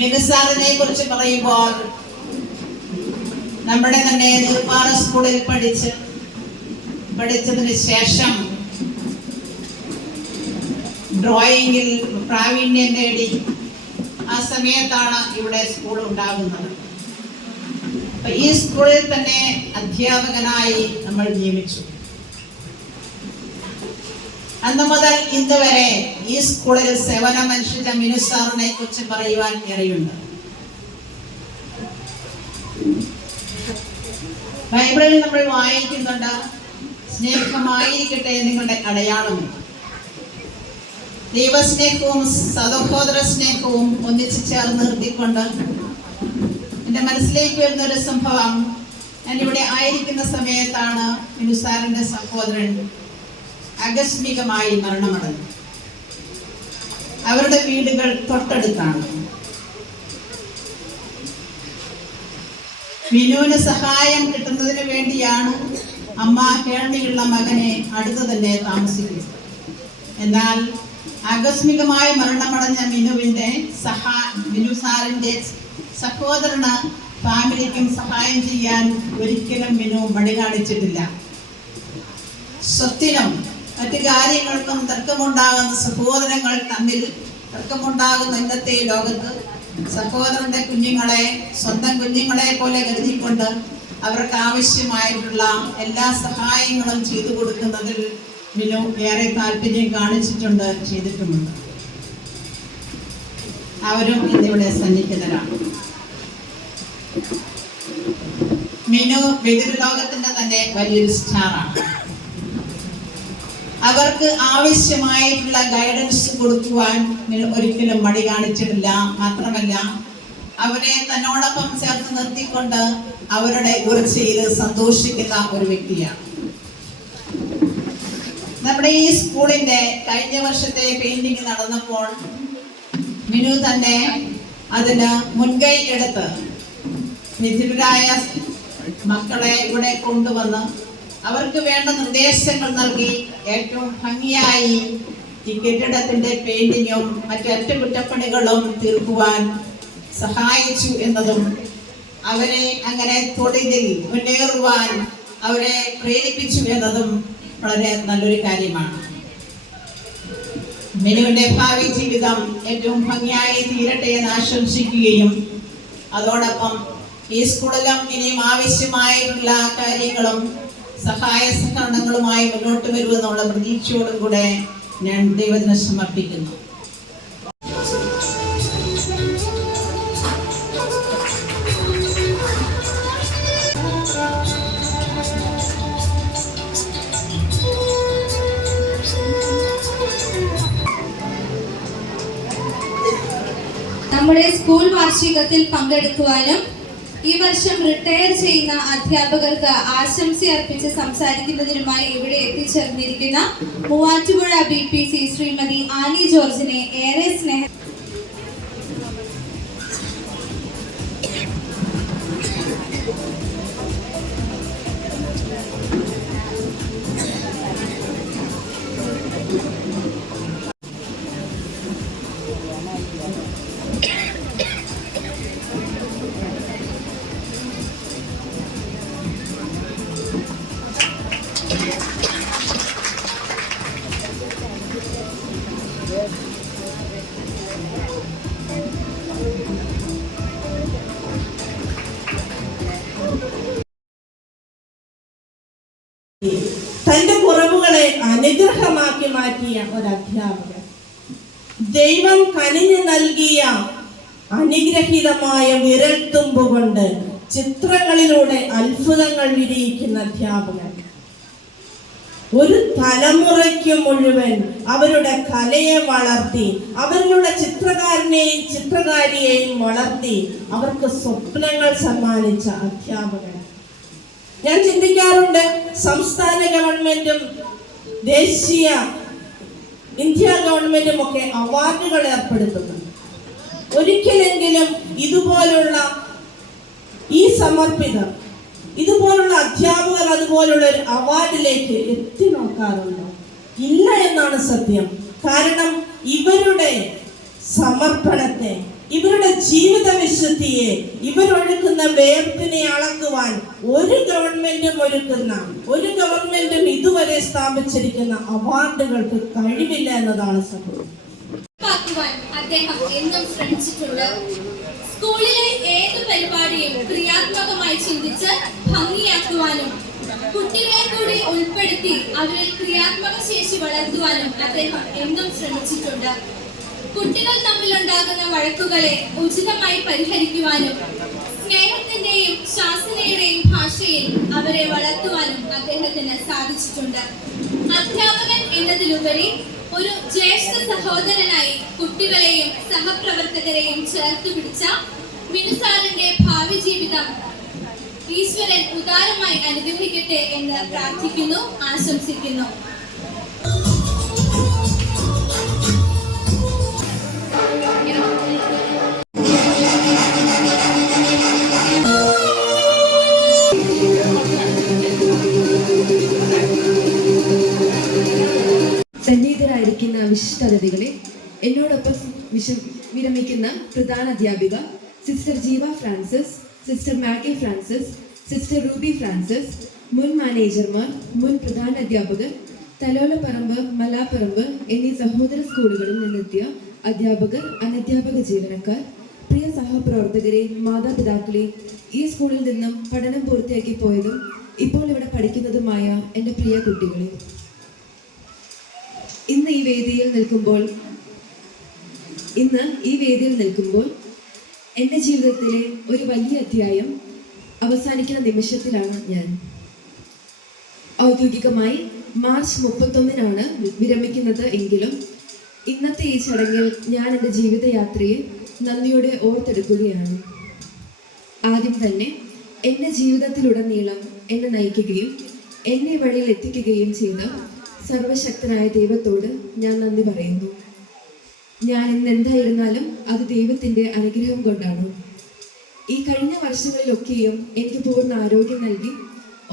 മിനുസാറിനെ കുറിച്ച് പറയുമ്പോൾ നമ്മുടെ തന്നെ നീർപ്പാറ സ്കൂളിൽ പഠിച്ചതിന് ശേഷം ഡ്രോയിങ്ങിൽ പ്രാവീണ്യം നേടി ആ സമയത്താണ് ഇവിടെ സ്കൂൾ ഉണ്ടാകുന്നത്. ഈ സ്കൂളിൽ തന്നെ അധ്യാപകനായി നമ്മൾ നിയമിച്ചു. അന്ന് മുതൽ ഇന്ന് വരെ ഈ സ്കൂളിൽ സേവനമനുഷ്ഠിച്ച മിനുസാറിനെ കുറിച്ച് പറയുവാൻ ഏറെയുണ്ട്. ബൈബിളിൽ നമ്മൾ വായിക്കുന്നുണ്ട്, സ്നേഹമായിരിക്കട്ടെ നിങ്ങളുടെ അടയാളം. ദൈവസ്നേഹവും സഹോദര സ്നേഹവും ഒന്നിച്ചു ചേർന്ന് നിർത്തിക്കൊണ്ട് എൻ്റെ മനസ്സിലേക്ക് വരുന്നൊരു സംഭവം, ഞാനിവിടെ ആയിരിക്കുന്ന സമയത്താണ് മിനുസാറിൻ്റെ സഹോദരൻ ആകസ്മികമായി മരണമടഞ്ഞു. അവരുടെ വീടുകൾ തൊട്ടടുത്താണ്. മിനുവിന് സഹായം കിട്ടുന്നതിന് വേണ്ടിയാണ് അമ്മ കേൾവിയുള്ള മകനെ അടുത്ത് തന്നെ താമസിക്കുന്നത്. എന്നാൽ ആകസ്മികമായി മരണമടഞ്ഞ മിനുസാറിന്റെ സഹോദരന് ഫാമിലിക്കും സഹായം ചെയ്യാൻ ഒരിക്കലും മിനു മടി കാണിച്ചിട്ടില്ല. സ്വത്തിനും മറ്റു കാര്യങ്ങൾക്കും തർക്കമുണ്ടാകുന്ന സഹോദരങ്ങൾ തമ്മിൽ തർക്കമുണ്ടാകുന്ന ഇന്നത്തെ ലോകത്ത് സഹോദരന്റെ കുഞ്ഞുങ്ങളെ സ്വന്തം കുഞ്ഞുങ്ങളെ പോലെ കരുതിക്കൊണ്ട് അവർക്ക് ആവശ്യമായിട്ടുള്ള എല്ലാ സഹായങ്ങളും ചെയ്തു കൊടുക്കുന്നതിൽ മിനു ഏറെ താല്പര്യം കാണിച്ചിട്ടുണ്ട്, ചെയ്തിട്ടുമുണ്ട്. അവരും ഇന്നിവിടെ സന്നിഹിതരാണ്. മിനു വിദൂര ലോകത്തിന്റെ തന്നെ വലിയൊരു സ്റ്റാറാണ്. അവർക്ക് ആവശ്യമായിട്ടുള്ള ഗൈഡൻസ് കൊടുക്കുവാൻ മിനു ഒരിക്കലും മടി കാണിച്ചിട്ടില്ല. മാത്രമല്ല, അവരെ തന്നോടൊപ്പം ചേർത്ത് നിർത്തിക്കൊണ്ട് അവരുടെ ഉയർച്ചയിൽ സന്തോഷിക്കുന്ന ഒരു വ്യക്തിയാണ്. നമ്മുടെ ഈ സ്കൂളിന്റെ കഴിഞ്ഞ വർഷത്തെ പെയിന്റിംഗ് നടന്നപ്പോൾ മിനു തന്നെ അതിന് മുൻകൈ എടുത്ത് വിദൂരായ മക്കളെ ഇവിടെ കൊണ്ടുവന്ന് അവർക്ക് വേണ്ട നിർദ്ദേശങ്ങൾ നൽകി ഏറ്റവും ഭംഗിയായി ഈ കെട്ടിടത്തിന്റെ പെയിന്റിങ്ങും മറ്റു അറ്റകുറ്റപ്പണികളും തീർക്കുവാൻ സഹായിച്ചു എന്നതും അവരെ അങ്ങനെ തൊഴിലിൽ മുന്നേറുവാൻ അവരെ പ്രേരിപ്പിച്ചു എന്നതും വളരെ നല്ലൊരു കാര്യമാണ്. മിനുവിന്റെ ഭാവി ജീവിതം ഏറ്റവും ഭംഗിയായി തീരട്ടെ എന്ന് ആശംസിക്കുകയും അതോടൊപ്പം ഈ സ്കൂളിലും ഇനിയും ആവശ്യമായിട്ടുള്ള കാര്യങ്ങളും സഹായ സഹകരണങ്ങളുമായി മുന്നോട്ട് വരുമെന്നുള്ള പ്രതീക്ഷയോടും കൂടെ ഞാൻ ദൈവത്തിന് സമർപ്പിക്കുന്നു. നമ്മുടെ സ്കൂൾ വാർഷികത്തിൽ പങ്കെടുക്കുവാനും ഈ വർഷം റിട്ടയർ ചെയ്യുന്ന അധ്യാപകർക്ക് ആശംസ അർപ്പിച്ച് സംസാരിക്കുന്നതിനുമായി ഇവിടെ എത്തിച്ചേർന്നിരിക്കുന്ന മൂവാറ്റുപുഴ BPC ശ്രീമതി ആനി ജോർജിനെ ഏറെ സ്നേഹം തന്റെ കുറവുകളെ അനുഗ്രഹമാക്കി മാറ്റിയ ഒരു അധ്യാപകൻ, ദൈവം കനിഞ്ഞു നൽകിയ അനുഗ്രഹീതമായ വിരൽത്തുമ്പുകൊണ്ട് ചിത്രങ്ങളിലൂടെ അത്ഭുതങ്ങൾ വിരിയിക്കുന്ന അധ്യാപകൻ, ഒരു തലമുറയ്ക്ക് മുഴുവൻ അവരുടെ കലയെ വളർത്തി അവരുടെ ചിത്രകാരനെയും ചിത്രകാരിയെയും വളർത്തി അവർക്ക് സ്വപ്നങ്ങൾ സമ്മാനിച്ച അധ്യാപകൻ. ഞാൻ ചിന്തിക്കാറുണ്ട്, സംസ്ഥാന ഗവൺമെന്റും ദേശീയ ഇന്ത്യ ഗവൺമെന്റും ഒക്കെ അവാർഡുകൾ ഏർപ്പെടുത്തുന്നു. ഒരിക്കലെങ്കിലും ഇതുപോലുള്ള ഈ സമർപ്പിതർ, ഇതുപോലുള്ള അധ്യാപകർ അതുപോലുള്ള ഒരു അവാർഡിലേക്ക് എത്തി നോക്കാറുണ്ടോ? ഇല്ല എന്നാണ് സത്യം. കാരണം ഇവരുടെ സമർപ്പണത്തെ, ഇവരുടെ ജീവിത വിശുദ്ധിയെ, ഇവരൊഴുക്കുന്ന വേർപ്പിനെ അളക്കുവാൻ ഒരു ഗവൺമെന്റും ഇതുവരെ സ്ഥാപിച്ചിരിക്കുന്ന അവാർഡുകൾക്ക് കഴിവില്ല എന്നതാണ് സത്യം. അദ്ദേഹം എന്നും ശ്രമിച്ചിട്ടുണ്ട്. സ്കൂളിലെ ഏത് പരിപാടിയും ക്രിയാത്മകമായി ചിന്തിച്ച് ഭംഗിയാക്കുവാനും കുട്ടികളെ കൂടി ഉൾപ്പെടുത്തി അവരിൽ ക്രിയാത്മക ശേഷി വളർത്തുവാനും അദ്ദേഹം എന്നും ശ്രമിച്ചിട്ടുണ്ട്. കുട്ടികൾ തമ്മിലുണ്ടാകുന്ന വഴക്കുകളെ ഉചിതമായി പരിഹരിക്കുവാനും സ്നേഹത്തിന്റെയും ശാസനയുടെയും ഭാഷയിൽ അവരെ വളർത്തുവാനും അദ്ദേഹത്തിന് സാധിച്ചിട്ടുണ്ട്. അധ്യാപകൻ എന്നതിലുപരി ഒരു ജ്യേഷ്ഠ സഹോദരനായി കുട്ടികളെയും സഹപ്രവർത്തകരെയും ചേർത്ത് പിടിച്ച മിനുസാറിന്റെ ഭാവി ജീവിതം ഈശ്വരൻ ഉദാരമായി അനുഗ്രഹിക്കട്ടെ എന്ന് പ്രാർത്ഥിക്കുന്നു, ആശംസിക്കുന്നു. സന്നിഹിതരായിരിക്കുന്ന വിശിഷ്ടാതിഥികളെ, എന്നോടൊപ്പം വിരമിക്കുന്ന പ്രധാന അധ്യാപിക സിസ്റ്റർ ജീവ Francis, sister Maggi Francis, sister Ruby Francis, മുൻ മാനേജർമാർ, മുൻ പ്രധാന അധ്യാപകർ, തലോലപ്പറമ്പ്, മലാപ്പറമ്പ് എന്നീ സഹോദര സ്കൂളുകളിൽ നിന്നെത്തിയ അധ്യാപകർ, അനധ്യാപക ജീവനക്കാർ, പ്രിയ സഹപ്രവർത്തകരെ, മാതാപിതാക്കളെ, ഈ സ്കൂളിൽ നിന്നും പഠനം പൂർത്തിയാക്കി പോയതും ഇപ്പോൾ ഇവിടെ പഠിക്കുന്നതുമായ എൻ്റെ പ്രിയ കുട്ടികളെ, ഇന്ന് ഈ വേദിയിൽ നിൽക്കുമ്പോൾ എൻ്റെ ജീവിതത്തിലെ ഒരു വലിയ അധ്യായം അവസാനിക്കുന്ന നിമിഷത്തിലാണ് ഞാൻ. ഔദ്യോഗികമായി മാർച്ച് 31-നാണ് വിരമിക്കുന്നത് എങ്കിലും ഇന്നത്തെ ഈ ചടങ്ങിൽ ഞാൻ എൻ്റെ ജീവിതയാത്രയെ നന്ദിയോടെ ഓർത്തെടുക്കുകയാണ്. ആദ്യം തന്നെ എൻ്റെ ജീവിതത്തിലുടനീളം എന്നെ നയിക്കുകയും എന്നെ വഴിയിൽ എത്തിക്കുകയും ചെയ്ത സർവശക്തനായ ദൈവത്തോട് ഞാൻ നന്ദി പറയുന്നു. ഞാൻ ഇന്ന് എന്തായിരുന്നാലും അത് ദൈവത്തിൻ്റെ അനുഗ്രഹം കൊണ്ടാണ്. ഈ കഴിഞ്ഞ വർഷങ്ങളിലൊക്കെയും എനിക്ക് പൂർണ്ണ ആരോഗ്യം നൽകി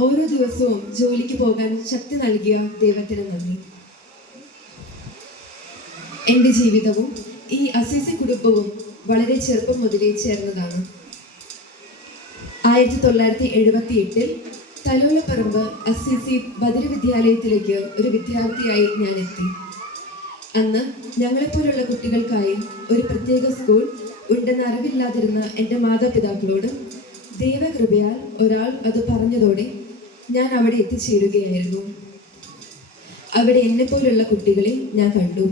ഓരോ ദിവസവും ജോലിക്ക് പോകാൻ ശക്തി നൽകിയ ദൈവത്തിന് നന്ദി. എൻ്റെ ജീവിതവും ഈ അസീസി കുടുംബവും വളരെ ചെറുപ്പം മുതലേ ചേർന്നതാണ്. 1978-ൽ തലോലപ്പറമ്പ് അസീസി ബദരി വിദ്യാലയത്തിലേക്ക് ഒരു വിദ്യാർത്ഥിയായി ഞാൻ എത്തി. അന്ന് ഞങ്ങളെപ്പോലുള്ള കുട്ടികൾക്കായി ഒരു പ്രത്യേക സ്കൂൾ ഉണ്ടെന്ന് അറിവില്ലാതിരുന്ന എൻ്റെ മാതാപിതാക്കളോട് ദൈവകൃപയാൽ ഒരാൾ അത് പറഞ്ഞതോടെ ഞാൻ അവിടെ എത്തിച്ചേരുകയായിരുന്നു. അവിടെ എന്നെപ്പോലുള്ള കുട്ടികളെ ഞാൻ കണ്ടു.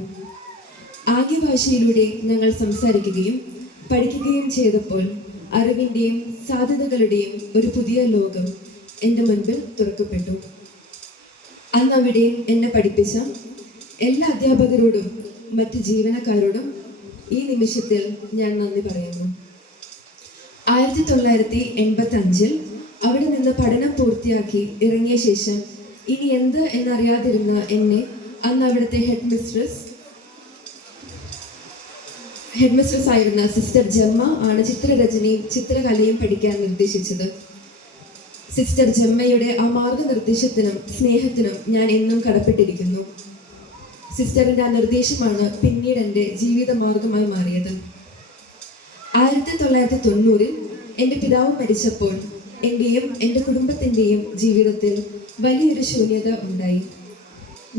ആംഗ്യ ഭാഷയിലൂടെ ഞങ്ങൾ സംസാരിക്കുകയും പഠിക്കുകയും ചെയ്തപ്പോൾ അറിവിൻ്റെയും സാധ്യതകളുടെയും ഒരു പുതിയ ലോകം എൻ്റെ മുൻപിൽ തുറക്കപ്പെട്ടു. അന്ന് അവിടെ എന്നെ പഠിപ്പിച്ച എല്ലാ അധ്യാപകരോടും മറ്റ് ജീവനക്കാരോടും ഈ നിമിഷത്തിൽ ഞാൻ നന്ദി പറയുന്നു. 1985-ൽ അവിടെ നിന്ന് പഠനം പൂർത്തിയാക്കി ഇറങ്ങിയ ശേഷം ഇനി എന്ത് എന്നറിയാതിരുന്ന എന്നെ അന്ന് അവിടുത്തെ ഹെഡ് മിസ്ട്രസ് ആയിരുന്ന സിസ്റ്റർ ജമ്മ ആണ് ചിത്രരചനയും ചിത്രകലയും പഠിക്കാൻ നിർദ്ദേശിച്ചത്. സിസ്റ്റർ ജമ്മയുടെ ആ മാർഗനിർദ്ദേശത്തിനും സ്നേഹത്തിനും ഞാൻ എന്നും കടപ്പെട്ടിരിക്കുന്നു. സിസ്റ്ററിൻ്റെ ആ നിർദ്ദേശമാണ് പിന്നീട് എൻ്റെ ജീവിത മാർഗമായി മാറിയത്. 1990-ൽ എൻ്റെ പിതാവ് മരിച്ചപ്പോൾ എൻ്റെയും എൻ്റെ കുടുംബത്തിൻ്റെയും ജീവിതത്തിൽ വലിയൊരു ശൂന്യത ഉണ്ടായി.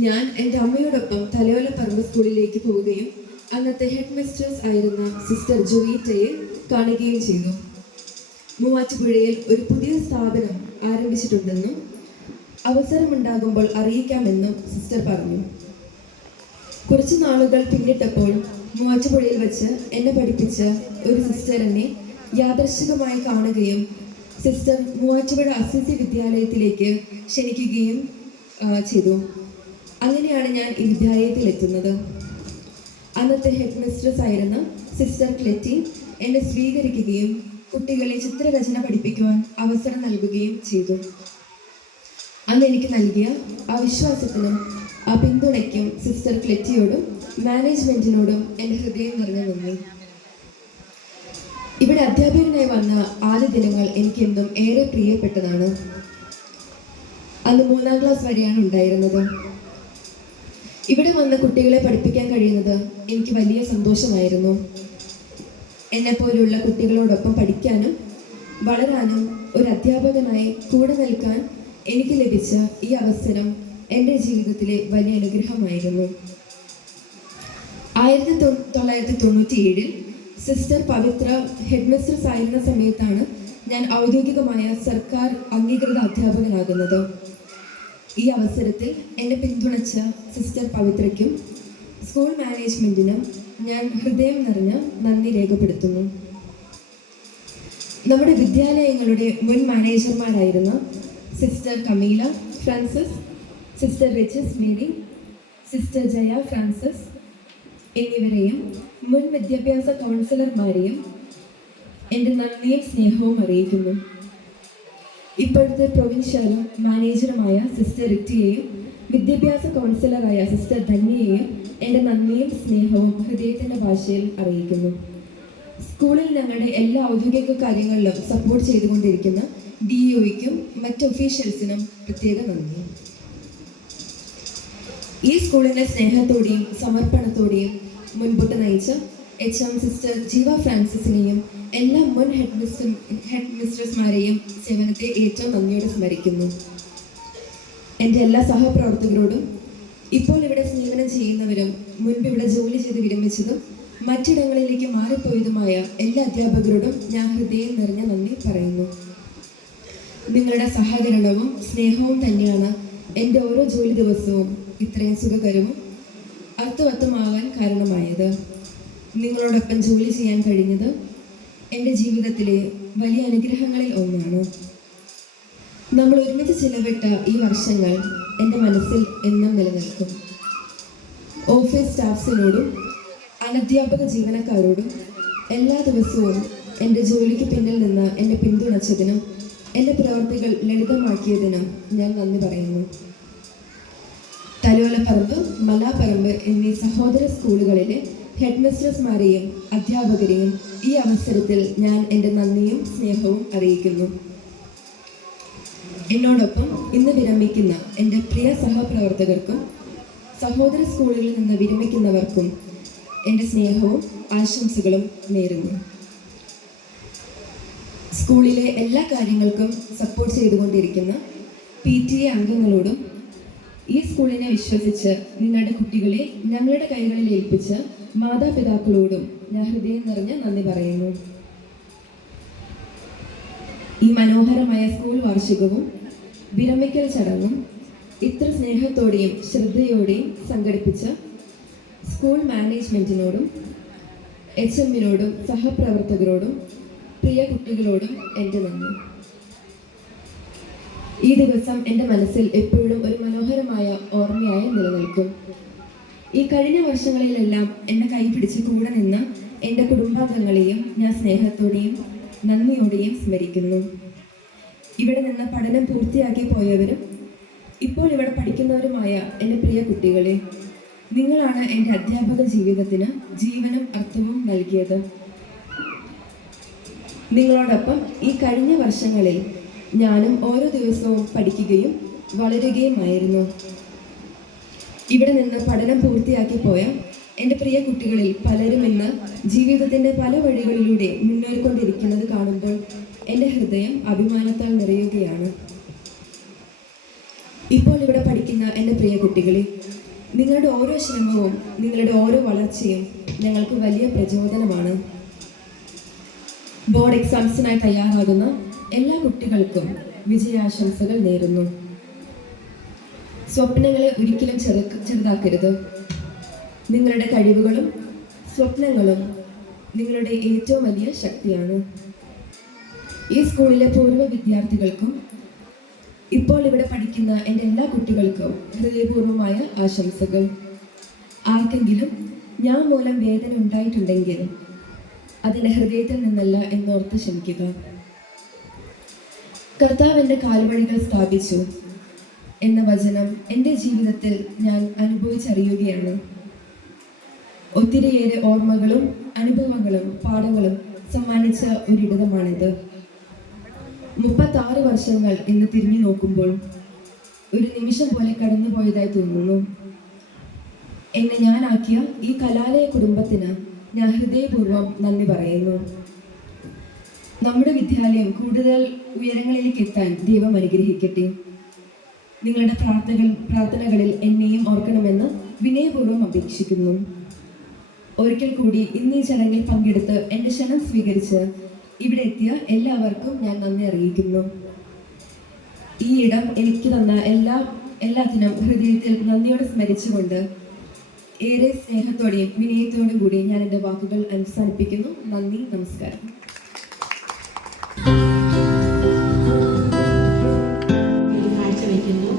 ഞാൻ എൻ്റെ അമ്മയോടൊപ്പം തലയോലപ്പറമ്പ് സ്കൂളിലേക്ക് പോവുകയും അന്നത്തെ ഹെഡ് മിസ്ട്രസ് ആയിരുന്ന സിസ്റ്റർ ജോയിറ്റയെ കാണുകയും ചെയ്തു. മൂവാറ്റുപുഴയിൽ ഒരു പുതിയ സ്ഥാപനം ആരംഭിച്ചിട്ടുണ്ടെന്നും അവസരമുണ്ടാകുമ്പോൾ അറിയിക്കാമെന്നും സിസ്റ്റർ പറഞ്ഞു. കുറച്ച് നാളുകൾ പിന്നിട്ടപ്പോൾ മൂവാറ്റുപുഴയിൽ വെച്ച് എന്നെ പഠിപ്പിച്ച ഒരു സിസ്റ്റർ എന്നെ യാദൃശ്ചികമായി കാണുകയും സിസ്റ്റർ മൂവാറ്റുപുഴ അസീസി വിദ്യാലയത്തിലേക്ക് ക്ഷണിക്കുകയും ചെയ്തു. അങ്ങനെയാണ് ഞാൻ ഈ വിദ്യാലയത്തിൽ എത്തുന്നത്. അന്നത്തെ ഹെഡ് മിസ്ട്രസ് ആയിരുന്ന സിസ്റ്റർ ക്ലെറ്റി എന്നെ സ്വീകരിക്കുകയും കുട്ടികളെ ചിത്രരചന പഠിപ്പിക്കുവാൻ അവസരം നൽകുകയും ചെയ്തു. അന്ന് എനിക്ക് നൽകിയ ആ വിശ്വാസത്തിനും ആ പിന്തുണയ്ക്കും സിസ്റ്റർ ക്ലെറ്റിയോടും മാനേജ്മെൻറ്റിനോടും എൻ്റെ ഹൃദയം നിറഞ്ഞ നന്ദി. ഇവിടെ അധ്യാപകനായി വന്ന ആദ്യ ദിനങ്ങൾ എനിക്കെന്നും ഏറെ പ്രിയപ്പെട്ടതാണ്. അന്ന് 3-ാം ക്ലാസ് വരെയാണ് ഉണ്ടായിരുന്നത്. ഇവിടെ വന്ന് കുട്ടികളെ പഠിപ്പിക്കാൻ കഴിയുന്നത് എനിക്ക് വലിയ സന്തോഷമായിരുന്നു. എന്നെപ്പോലുള്ള കുട്ടികളോടൊപ്പം പഠിക്കാനും വളരാനും ഒരു അധ്യാപകനായി കൂടെ നിൽക്കാൻ എനിക്ക് ലഭിച്ച ഈ അവസരം എൻ്റെ ജീവിതത്തിലെ വലിയ അനുഗ്രഹമായിരുന്നു. 1997 സിസ്റ്റർ പവിത്ര ഹെഡ് മിസ്ട്രസ് ആയിരുന്ന സമയത്താണ് ഞാൻ ഔദ്യോഗികമായ സർക്കാർ അംഗീകൃത അധ്യാപകനാകുന്നത്. ഈ അവസരത്തിൽ എന്നെ പിന്തുണച്ച സിസ്റ്റർ പവിത്രയ്ക്കും സ്കൂൾ മാനേജ്മെൻറ്റിനും ഞാൻ ഹൃദയം നിറഞ്ഞ നന്ദി രേഖപ്പെടുത്തുന്നു. നമ്മുടെ വിദ്യാലയങ്ങളുടെ മുൻ മാനേജർമാരായിരുന്ന sister Camila Francis, sister Riches Mary, sister Jaya Francis എന്നിവരെയും മുൻ വിദ്യാഭ്യാസ കൗൺസിലർമാരെയും എൻ്റെ നന്ദിയും സ്നേഹവും അറിയിക്കുന്നു. ഇപ്പോഴത്തെ പ്രൊവിൻഷ്യലും മാനേജറുമായ സിസ്റ്റർ റിറ്റിയെയും വിദ്യാഭ്യാസ കൗൺസിലറായ സിസ്റ്റർ ധന്യയെയും എൻ്റെ നന്ദിയും സ്നേഹവും ഹൃദയത്തിൻ്റെ ഭാഷയിൽ അറിയിക്കുന്നു. സ്കൂളിൽ ഞങ്ങളുടെ എല്ലാ ഔദ്യോഗിക കാര്യങ്ങളിലും സപ്പോർട്ട് ചെയ്തുകൊണ്ടിരിക്കുന്ന DOയ്ക്കും മറ്റ് ഒഫീഷ്യൽസിനും പ്രത്യേക നന്ദി. ഈ സ്കൂളിനെ സ്നേഹത്തോടെയും സമർപ്പണത്തോടെയും മുൻപോട്ട് നയിച്ച HM സിസ്റ്റർ ജീവ ഫ്രാൻസിസിനെയും എല്ലാ മുൻ ഹെഡ് മിസ്ട്രസ്മാരെയും സേവനത്തെ ഏറ്റവും നന്ദിയോടെ സ്മരിക്കുന്നു. എൻ്റെ എല്ലാ സഹപ്രവർത്തകരോടും ഇപ്പോൾ ഇവിടെ സേവനം ചെയ്യുന്നവരും മുൻപ് ഇവിടെ ജോലി ചെയ്ത് വിരമിച്ചതും മറ്റിടങ്ങളിലേക്ക് മാറിപ്പോയതുമായ എല്ലാ അധ്യാപകരോടും ഞാൻ ഹൃദയം നിറഞ്ഞ നന്ദി പറയുന്നു. നിങ്ങളുടെ സഹകരണവും സ്നേഹവും തന്നെയാണ് എൻ്റെ ഓരോ ജോലി ദിവസവും ഇത്രയും സുഖകരവും അർത്ഥവത്തമാകാൻ കാരണമായത്. നിങ്ങളോടൊപ്പം ജോലി ചെയ്യാൻ കഴിഞ്ഞത് എൻ്റെ ജീവിതത്തിലെ വലിയ അനുഗ്രഹങ്ങളിൽ ഒന്നാണ്. നമ്മൾ ഒരുമിച്ച് ചിലവിട്ട ഈ വർഷങ്ങൾ എൻ്റെ മനസ്സിൽ എന്നും നിലനിൽക്കും. ഓഫീസ് സ്റ്റാഫ്സിനോടും അനധ്യാപക ജീവനക്കാരോടും എല്ലാ ദിവസവും എൻ്റെ ജോലിക്ക് പിന്നിൽ നിന്ന് എന്നെ പിന്തുണച്ചതിനും എൻ്റെ പ്രവർത്തികൾ ലളിതമാക്കിയതിനും ഞാൻ നന്ദി പറയുന്നു. തലോലപ്പറമ്പ്, മലാപ്പറമ്പ് എന്നീ സഹോദര സ്കൂളുകളിലെ ഹെഡ് മിസ്ട്രസ്മാരെയും അധ്യാപകരെയും ഈ അവസരത്തിൽ ഞാൻ എൻ്റെ നന്ദിയും സ്നേഹവും അറിയിക്കുന്നു. എന്നോടൊപ്പം ഇന്ന് വിരമിക്കുന്ന എൻ്റെ പ്രിയ സഹപ്രവർത്തകർക്കും സഹോദര സ്കൂളുകളിൽ നിന്ന് വിരമിക്കുന്നവർക്കും എൻ്റെ സ്നേഹവും ആശംസകളും നേരുന്നു. സ്കൂളിലെ എല്ലാ കാര്യങ്ങൾക്കും സപ്പോർട്ട് ചെയ്തുകൊണ്ടിരിക്കുന്ന PTA അംഗങ്ങളോടും ഈ സ്കൂളിനെ വിശ്വസിച്ച് നിങ്ങളുടെ കുട്ടികളെ ഞങ്ങളുടെ കൈകളിൽ ഏൽപ്പിച്ച മാതാപിതാക്കളോടും ഞാൻ ഹൃദയം നിറഞ്ഞ നന്ദി പറയുന്നു. ഈ മനോഹരമായ സ്കൂൾ വാർഷികവും വിരമിക്കൽ ചടങ്ങും ഇത്ര സ്നേഹത്തോടെയും ശ്രദ്ധയോടെയും സംഘടിപ്പിച്ച സ്കൂൾ മാനേജ്മെൻറ്റിനോടും HMനോടും സഹപ്രവർത്തകരോടും പ്രിയ കുട്ടികളോടും എൻ്റെ നന്ദി. ഈ ദിവസം എൻ്റെ മനസ്സിൽ എപ്പോഴും ഒരു മനോഹരമായ ഓർമ്മയായി നിലനിൽക്കും. ഈ കഴിഞ്ഞ വർഷങ്ങളിലെല്ലാം എന്നെ കൈപിടിച്ച് കൂടെ നിന്ന എൻ്റെ കുടുംബാംഗങ്ങളെയും ഞാൻ സ്നേഹത്തോടെയും നന്ദിയോടെയും സ്മരിക്കുന്നു. ഇവിടെ നിന്ന് പഠനം പൂർത്തിയാക്കി പോയവരും ഇപ്പോൾ ഇവിടെ പഠിക്കുന്നവരുമായ എൻ്റെ പ്രിയ കുട്ടികളെ, നിങ്ങളാണ് എൻ്റെ അധ്യാപക ജീവിതത്തിന് ജീവനും അർത്ഥവും നൽകിയത്. നിങ്ങളോടൊപ്പം ഈ കഴിഞ്ഞ വർഷങ്ങളിൽ ഞാനും ഓരോ ദിവസവും പഠിക്കുകയും വളരുകയുമായിരുന്നു. ഇവിടെ നിന്ന് പഠനം പൂർത്തിയാക്കി പോയ എൻ്റെ പ്രിയ കുട്ടികളിൽ പലരും ഇന്ന് ജീവിതത്തിൻ്റെ പല വഴികളിലൂടെ മുന്നേറിക്കൊണ്ടിരിക്കുന്നത് കാണുമ്പോൾ എൻ്റെ ഹൃദയം അഭിമാനത്താൽ നിറയുകയാണ്. ഇപ്പോൾ ഇവിടെ പഠിക്കുന്ന എൻ്റെ പ്രിയ കുട്ടികളെ, നിങ്ങളുടെ ഓരോ ശ്രമവും നിങ്ങളുടെ ഓരോ വളർച്ചയും ഞങ്ങൾക്ക് വലിയ പ്രചോദനമാണ്. ബോർഡ് എക്സാംസിനായി തയ്യാറാകുന്ന എല്ലാ കുട്ടികൾക്കും വിജയാശംസകൾ നേരുന്നു. സ്വപ്നങ്ങളെ ഒരിക്കലും ചെറുതാക്കരുത്. നിങ്ങളുടെ കഴിവുകളും സ്വപ്നങ്ങളും നിങ്ങളുടെ ഏറ്റവും വലിയ ശക്തിയാണ്. ഈ സ്കൂളിലെ പൂർവ്വ വിദ്യാർത്ഥികൾക്കും ഇപ്പോൾ ഇവിടെ പഠിക്കുന്ന എൻ്റെ എല്ലാ കുട്ടികൾക്കും ഹൃദയപൂർവ്വമായ ആശംസകൾ. ആർക്കെങ്കിലും ഞാൻ മൂലം വേദന ഉണ്ടായിട്ടുണ്ടെങ്കിൽ അതിൻ്റെ ഹൃദയത്തിൽ നിന്നല്ല എന്നോർത്ത് ക്ഷമിക്കുക. കർത്താവ് എൻ്റെ കാൽവഴികൾ സ്ഥാപിച്ചു എന്ന വചനം എൻ്റെ ജീവിതത്തിൽ ഞാൻ അനുഭവിച്ചറിയുകയാണ്. ഒത്തിരിയേറെ ഓർമ്മകളും അനുഭവങ്ങളും പാഠങ്ങളും സമ്മാനിച്ച ഒരിടമാണിത്. 36 വർഷങ്ങൾ ഇന്ന് തിരിഞ്ഞു നോക്കുമ്പോൾ ഒരു നിമിഷം പോലെ കടന്നുപോയതായി തോന്നുന്നു. ഞാനാക്കിയ ഈ കലാലയ കുടുംബത്തിന് ഞാൻ ഹൃദയപൂർവ്വം നന്ദി പറയുന്നു. നമ്മുടെ വിദ്യാലയം കൂടുതൽ ഉയരങ്ങളിലേക്ക് എത്താൻ ദൈവം അനുഗ്രഹിക്കട്ടെ. നിങ്ങളുടെ പ്രാർത്ഥനകളിൽ എന്നെയും ഓർക്കണമെന്ന് വിനയപൂർവ്വം അപേക്ഷിക്കുന്നു. ഒരിക്കൽ കൂടി ഇന്ന് ഈ ചടങ്ങിൽ പങ്കെടുത്ത് എൻ്റെ ക്ഷണം സ്വീകരിച്ച് ഇവിടെ എത്തിയ എല്ലാവർക്കും ഞാൻ നന്ദി അറിയിക്കുന്നു. ഈ ഇടം എനിക്ക് തന്ന എല്ലാത്തിനും ഹൃദയത്തിൽ നന്ദിയോടെ സ്മരിച്ചുകൊണ്ട് ഏറെ സ്നേഹത്തോടെയും വിനയത്തോടും കൂടി ഞാൻ എൻ്റെ വാക്കുകൾ അവസാനിപ്പിക്കുന്നു. നന്ദി, നമസ്കാരം. കാഴ്ചവെക്കുന്നു.